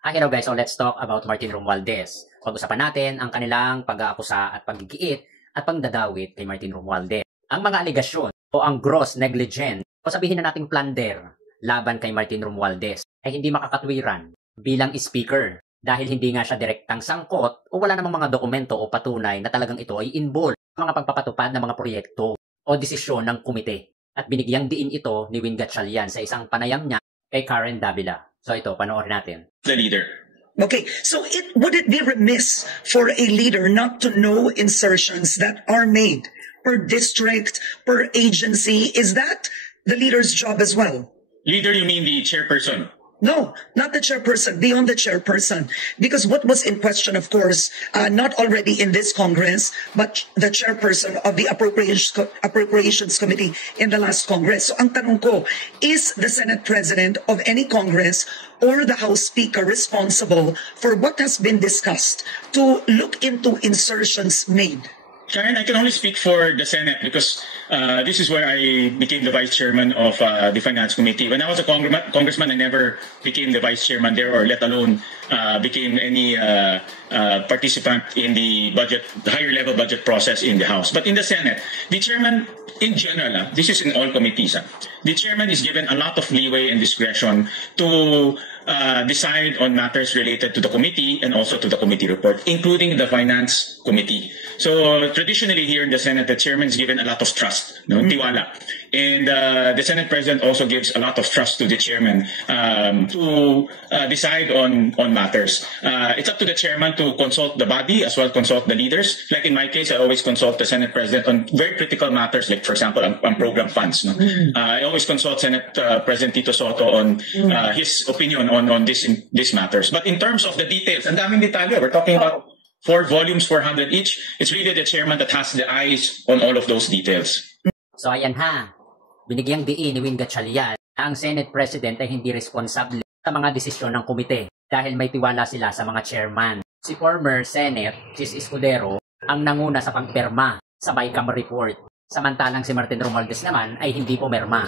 Hello guys, so let's talk about Martin Romualdez. Pag-usapan natin ang kanilang pag-aakusa at paggigiit at pangdadawit kay Martin Romualdez. Ang mga aligasyon o ang gross negligence o sabihin na nating plunder laban kay Martin Romualdez ay hindi makakatwiran bilang speaker dahil hindi nga siya direktang sangkot o wala namang mga dokumento o patunay na talagang ito ay involved sa mga pagpapatupad ng mga proyekto o desisyon ng komite. At binigyang diin ito ni Win Gatchalian sa isang panayam niya kay Karen Davila. So ito, panoorin natin. The leader. Okay, so would it be remiss for a leader not to know insertions that are made per district, per agency? Is that the leader's job as well? Leader, you mean the chairperson? No, not the chairperson, beyond the chairperson. Because what was in question, of course, not already in this Congress, but the chairperson of the Appropriations Committee in the last Congress. So ang tanong ko, is the Senate President of any Congress or the House Speaker responsible for what has been discussed to look into insertions made? Karen, I can only speak for the Senate because this is where I became the vice chairman of the Finance Committee. When I was a congressman, I never became the vice chairman there, or let alone became any participant in the higher level budget process in the House. But in the Senate, the chairman, in general, this is in all committees, the chairman is given a lot of leeway and discretion to decide on matters related to the committee and also to the committee report, including the Finance Committee. So traditionally here in the Senate, the chairman is given a lot of trust, tiwala. And the Senate President also gives a lot of trust to the chairman to decide on matters. It's up to the chairman to consult the body as well consult the leaders. Like in my case, I always consult the Senate President on very critical matters, like for example, on program funds. I always consult Senate President Tito Soto on his opinion on these matters. But in terms of the details, ang daming detalye, we're talking about 4 volumes, 400 each. It's really the chairman that has the eyes on all of those details. So ayan ha, binigyang diin ni Win Gatchalian na ang Senate President ay hindi responsable sa mga desisyon ng komite dahil may tiwala sila sa mga chairman. Si former Senate, Chis Escudero, ang nanguna sa pagperma sa BICAM report. Samantalang si Martin Romualdez naman ay hindi pumerma.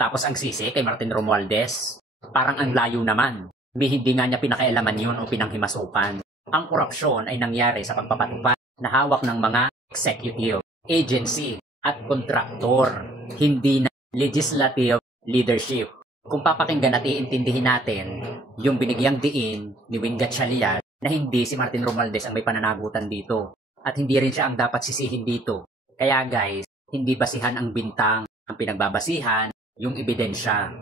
Tapos ang sisi kay Martin Romualdez, parang ang layo naman. Hindi nga niya pinakailaman yun o pinanghimasukan. Ang korupsyon ay nangyari sa pagpapatupad na hawak ng mga executive, agency at kontraktor, hindi na legislative leadership. Kung papakinggan at iintindihin natin yung binigyang diin ni Win Gatchalian na hindi si Martin Romualdez ang may pananagutan dito at hindi rin siya ang dapat sisihin dito. Kaya guys, hindi basihan ang bintang, ang pinagbabasihan, yung ebidensya.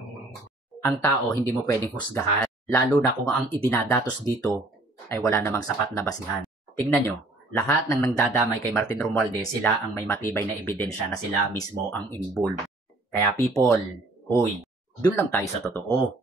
Ang tao hindi mo pwedeng husgahan, lalo na kung ang idinadatos dito ay wala namang sapat na basihan. Tingnan nyo, lahat ng nangdadamay kay Martin Romualdez, sila ang may matibay na ebidensya na sila mismo ang involved. Kaya people, hoy, doon lang tayo sa totoo.